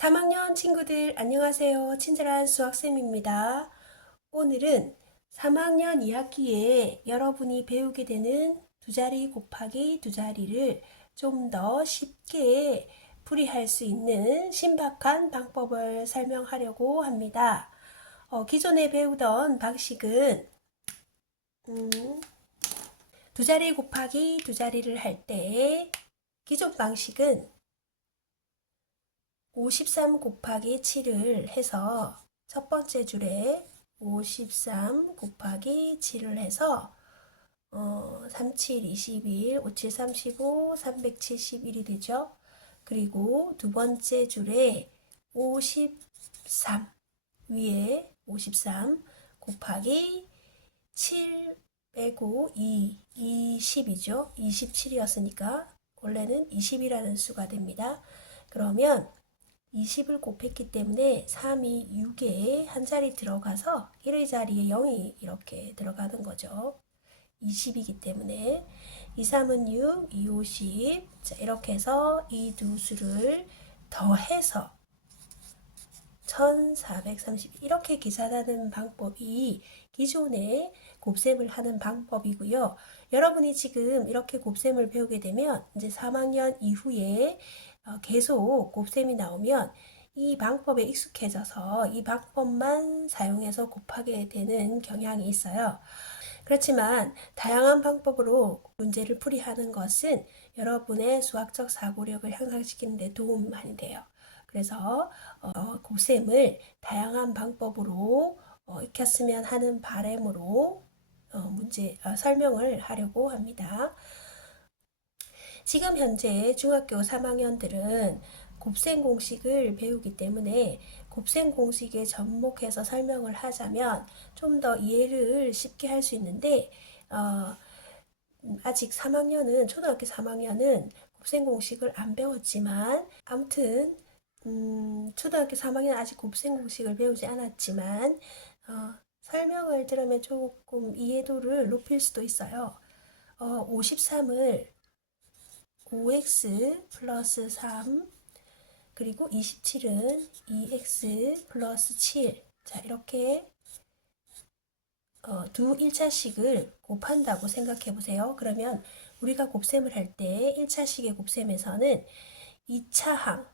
3학년 친구들 안녕하세요. 친절한 수학쌤입니다. 오늘은 3학년 2학기에 여러분이 배우게 되는 두 자리 곱하기 두 자리를 좀 더 쉽게 풀이할 수 있는 신박한 방법을 설명하려고 합니다. 기존에 배우던 방식은 두 자리 곱하기 두 자리를 할 때 기존 방식은 53 곱하기 7을 해서 첫 번째 줄에 53 곱하기 7을 해서 37, 21, 57, 35, 371이 되죠. 그리고 두 번째 줄에 53 위에 53 곱하기 7 빼고 2, 20이죠. 27이었으니까 원래는 20이라는 수가 됩니다. 그러면 20을 곱했기 때문에 3이 6에 한 자리 들어가서 1의 자리에 0이 이렇게 들어가는 거죠. 20이기 때문에 2, 3은 6, 2, 50. 자, 이렇게 해서 이 두 수를 더해서 1430 이렇게 계산하는 방법이 기존에 곱셈을 하는 방법이고요. 여러분이 지금 이렇게 곱셈을 배우게 되면 이제 3학년 이후에 계속 곱셈이 나오면 이 방법에 익숙해져서 이 방법만 사용해서 곱하게 되는 경향이 있어요. 그렇지만 다양한 방법으로 문제를 풀이하는 것은 여러분의 수학적 사고력을 향상시키는 데 도움이 많이 돼요. 그래서 곱셈을 다양한 방법으로 익혔으면 하는 바람으로 설명을 하려고 합니다. 지금 현재 중학교 3학년들은 곱셈 공식을 배우기 때문에 곱셈 공식에 접목해서 설명을 하자면 좀 더 이해를 쉽게 할 수 있는데 아직 3학년은 초등학교 3학년은 곱셈 공식을 안 배웠지만 아무튼 초등학교 3학년 아직 곱셈 공식을 배우지 않았지만 설명을 들으면 조금 이해도를 높일 수도 있어요. 53을 5x 플러스 3 그리고 27은 2x 플러스 7 자 이렇게 두 1차식을 곱한다고 생각해 보세요. 그러면 우리가 곱셈을 할 때 1차식의 곱셈에서는 2차항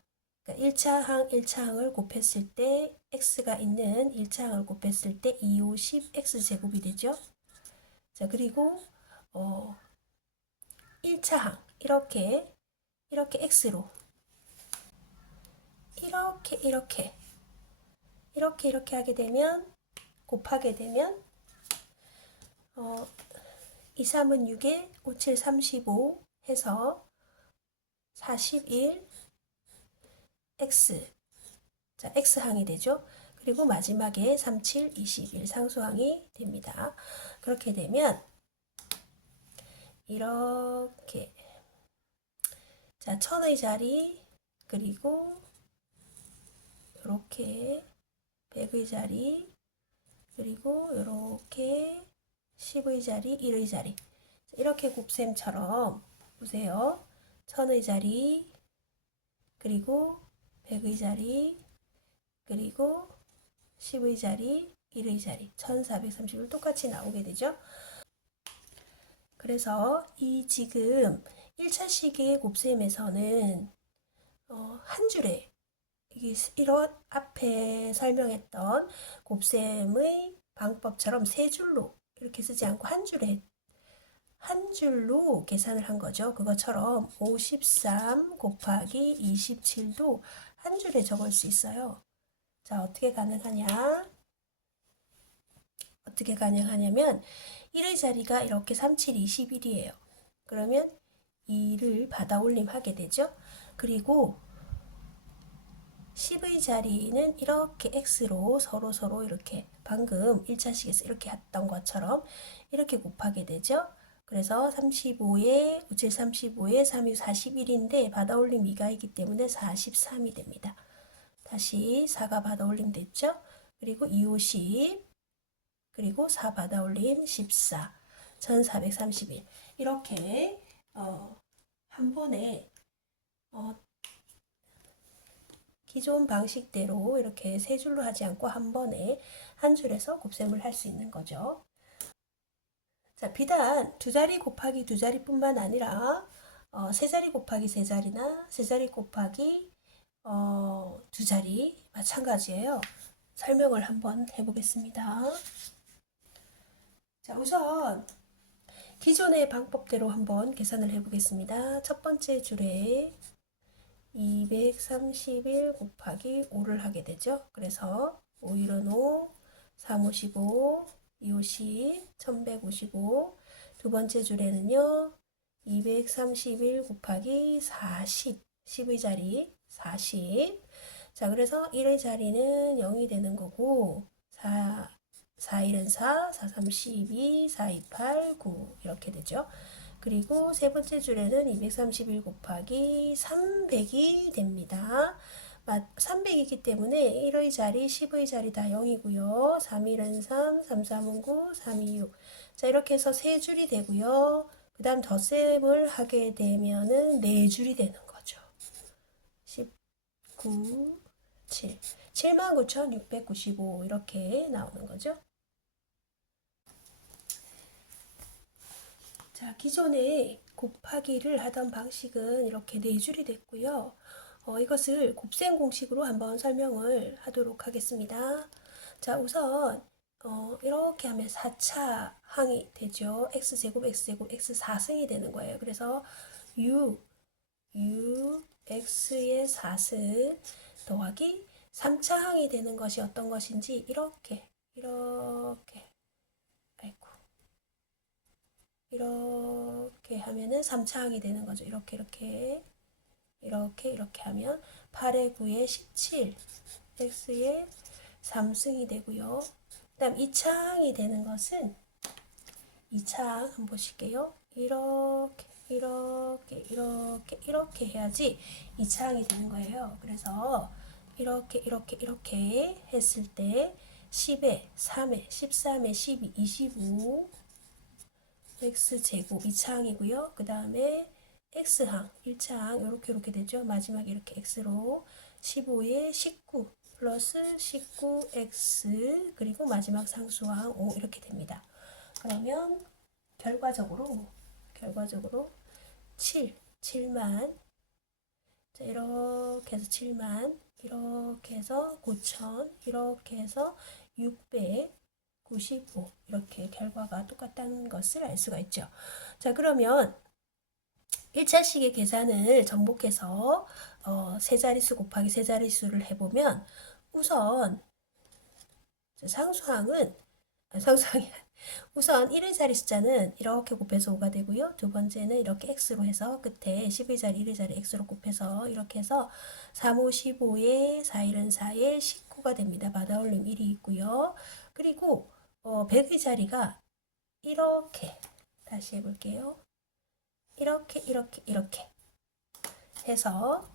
그러니까 1차항 1차항을 곱했을 때 x가 있는 1차항을 곱했을 때 2, 5, 10 x제곱이 되죠. 자 그리고 1차항 이렇게 x로 이렇게 하게 되면 곱하게 되면 2, 3은 6에 5, 7, 35 해서 41 x 자 x항이 되죠. 그리고 마지막에 3, 7, 21 상수항이 됩니다. 그렇게 되면 이렇게 자 1000의 자리 그리고 이렇게 100의 자리 그리고 이렇게 10의 자리 1의 자리 이렇게 곱셈처럼 보세요. 1000의 자리 그리고 100의 자리 그리고 10의 자리 1의 자리 1430을 똑같이 나오게 되죠. 그래서 이 지금 1차식의 곱셈에서는 한 줄에 이런 앞에 설명했던 곱셈의 방법처럼 세 줄로 이렇게 쓰지 않고 한 줄로 계산을 한 거죠. 그것처럼 53 곱하기 27도 한 줄에 적을 수 있어요. 자, 어떻게 가능하냐면 1의 자리가 이렇게 3, 7, 21이에요. 그러면 2를 받아 올림 하게 되죠. 그리고 10의 자리는 이렇게 x로 서로 이렇게 방금 1차식에서 이렇게 했던 것처럼 이렇게 곱하게 되죠. 그래서 35에 57, 35에 3, 6, 41인데 받아 올림 2가 있기 때문에 43이 됩니다. 다시 4가 받아 올림 됐죠. 그리고 2, 50 그리고 4 받아 올림 14 1431 이렇게 한 번에 기존 방식대로 이렇게 세 줄로 하지 않고 한 번에 한 줄에서 곱셈을 할 수 있는 거죠. 자, 비단 두 자리 곱하기 두 자리뿐만 아니라 세 자리 곱하기 세 자리나 세 자리 곱하기 두 자리 마찬가지예요. 설명을 한번 해보겠습니다. 자, 우선 기존의 방법대로 한번 계산을 해보겠습니다. 첫 번째 줄에 231 곱하기 5를 하게 되죠. 그래서 5일은 5, 3, 55, 2, 50, 1155. 두 번째 줄에는요, 231 곱하기 40, 10의 자리 40. 자, 그래서 1의 자리는 0이 되는 거고, 4일은 4, 4, 3, 12, 4, 2, 8, 9 이렇게 되죠. 그리고 세 번째 줄에는 231 곱하기 300이 됩니다. 300이기 때문에 1의 자리, 10의 자리 다 0이고요. 3일은 3, 3, 3은 9, 3, 2, 6. 자, 이렇게 해서 세 줄이 되고요. 그 다음 덧셈을 하게 되면은 네 줄이 되는 거죠. 19, 7. 79,695 이렇게 나오는 거죠. 자, 기존에 곱하기를 하던 방식은 이렇게 네 줄이 됐고요. 이것을 곱셈 공식으로 한번 설명을 하도록 하겠습니다. 자, 우선 이렇게 하면 4차 항이 되죠. x제곱, x제곱, x4승이 되는 거예요. 그래서 x의 4승 더하기 3차 항이 되는 것이 어떤 것인지 이렇게 하면은 3차 항이 되는 거죠. 이렇게 하면 8의 9의 17 x의 3승이 되고요. 그 다음 2차 항이 되는 것은 2차 항 한번 보실게요. 이렇게 해야지 2차 항이 되는 거예요. 그래서 이렇게 했을 때 10에 3에 13에 12, 25 x제곱 2차항이고요. 그 다음에 x항 1차항 이렇게 되죠. 마지막에 이렇게 x로 15에 19 플러스 19x 그리고 마지막 상수항 5 이렇게 됩니다. 그러면 결과적으로 7만 자, 이렇게 해서 7만 이렇게 해서 9천 이렇게 해서 695 이렇게 결과가 똑같다는 것을 알 수가 있죠. 자, 그러면 1차식의 계산을 정복해서 세 자릿수 곱하기 세 자릿수를 해보면 우선 우선 1의 자리 숫자는 이렇게 곱해서 5가 되고요. 두 번째는 이렇게 x로 해서 끝에 10의 자리, 1의 자리 x로 곱해서 이렇게 해서 3, 5, 15에 4, 1은 4에 19가 됩니다. 받아올림 1이 있고요. 그리고 100의 자리가 이렇게 다시 해볼게요. 이렇게 해서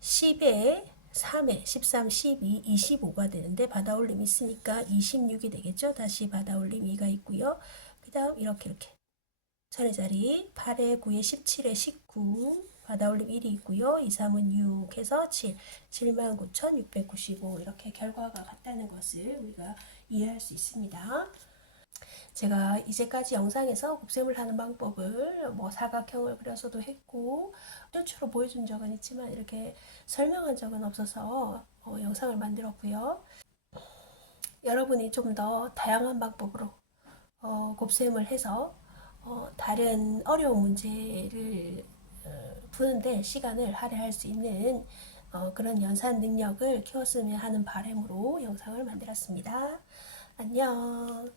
10에 3에 13, 12, 25가 되는데 받아올림 있으니까 26이 되겠죠. 다시 받아올림 2가 있고요. 그 다음 이렇게 천의 자리 8에 9에 17에 19 받아올림 1이 있고요. 2, 3은 6 해서 79,695 이렇게 결과가 같다는 것을 우리가 이해할 수 있습니다. 제가 이제까지 영상에서 곱셈을 하는 방법을 사각형을 그려서도 했고 표처로 보여준 적은 있지만 이렇게 설명한 적은 없어서 영상을 만들었고요. 여러분이 좀 더 다양한 방법으로 곱셈을 해서 다른 어려운 문제를 푸는데 시간을 할애할 수 있는 그런 연산 능력을 키웠으면 하는 바람으로 영상을 만들었습니다. 안녕.